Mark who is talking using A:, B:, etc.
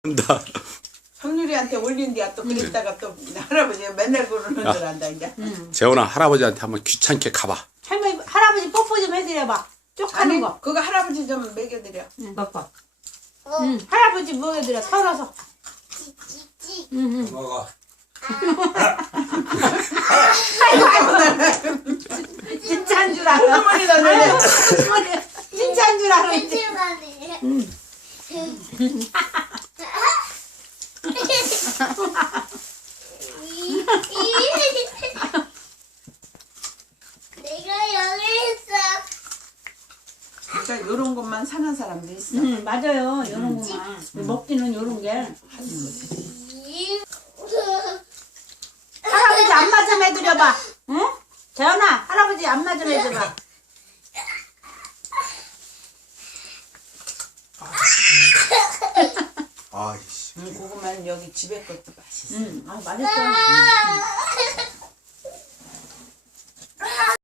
A: 한다.
B: 성률이한테 올린디야 또 그랬다가 또 할아버지가 맨날 그러는 줄 안다 이제.
A: 재원아 할아버지한테 한번 귀찮게 가봐.
C: 할머니 할아버지 뽀뽀 좀 해드려봐. 쪽 하는
B: 아니
C: 거.
B: 그거 할아버지 좀 먹여드려.
C: 먹어. 할아버지 먹여드려. 털어서.
D: 먹어.
C: 진짜인 줄 알아.
B: 할머니가 그래.
C: 진짜인 줄 알아.
E: 내가 여기 있어.
B: 그러니까 요런 것만 사는 사람도 있어.
C: 맞아요. 요런 거만. 먹기는 요런 게. 할아버지 안마 좀 해드려봐. 응? 재현아 할아버지 안마 좀 해줘봐.
D: 아이씨.
B: 고구마는 여기 집에 것도 맛있어.
C: 아 맛있어.